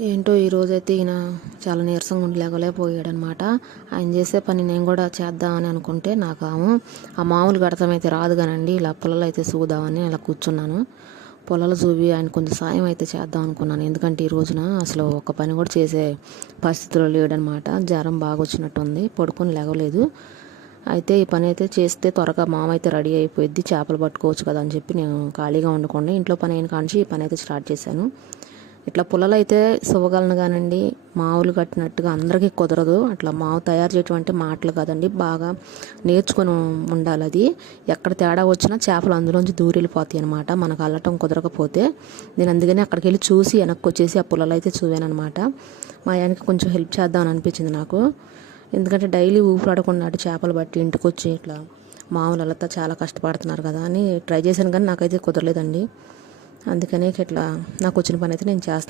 ఏంటో ఈరోజైతే ఈయన చాలా నీరసంగా ఉండి లేగలేకపోయాడనమాట. ఆయన చేసే పని నేను కూడా చేద్దామని అనుకుంటే నాకు ఆ మామూలు గడతం అయితే రాదు కానండి. ఇలా పొలాలు అయితే చూద్దామని అలా కూర్చున్నాను. పొలాలు చూవి ఆయన కొంచెం సాయం అయితే చేద్దాం అనుకున్నాను. ఎందుకంటే ఈ రోజున అసలు ఒక పని కూడా చేసే పరిస్థితిలో లేడనమాట. జ్వరం బాగా వచ్చినట్టుంది, పడుకొని లేగలేదు. అయితే ఈ పని అయితే చేస్తే త్వరగా మామ అయితే రెడీ అయిపోయింది, చేపలు పట్టుకోవచ్చు కదా అని చెప్పి నేను ఖాళీగా ఉండకుండా ఇంట్లో పని అయిన కాంచి ఈ పని అయితే స్టార్ట్ చేశాను. ఇట్లా పుల్లలు అయితే సువ్వగలను కానండి, మావులు కట్టినట్టుగా అందరికీ కుదరదు. అట్లా మావు తయారు చేయటం అంటే మాటలు కాదండి, బాగా నేర్చుకొని ఉండాలి. అది ఎక్కడ తేడా వచ్చినా చేపలు అందులోంచి దూరిపోతాయి అనమాట, మనకు అల్లటం కుదరకపోతే. నేను అందుకని అక్కడికి వెళ్ళి చూసి వెనక్కి వచ్చేసి ఆ పుల్లలు అయితే చూవానమాట. మా ఆయనకి కొంచెం హెల్ప్ చేద్దామని అనిపించింది నాకు. ఎందుకంటే డైలీ ఊపిరాడకుండా అటు చేపలు బట్టి ఇంటికి వచ్చి ఇట్లా మావులతో చాలా కష్టపడుతున్నారు కదా అని ట్రై చేశాను, కానీ నాకైతే కుదరలేదండి. అందుకనే ఇట్లా నాకు వచ్చిన పని అయితే నేను చేస్తాను.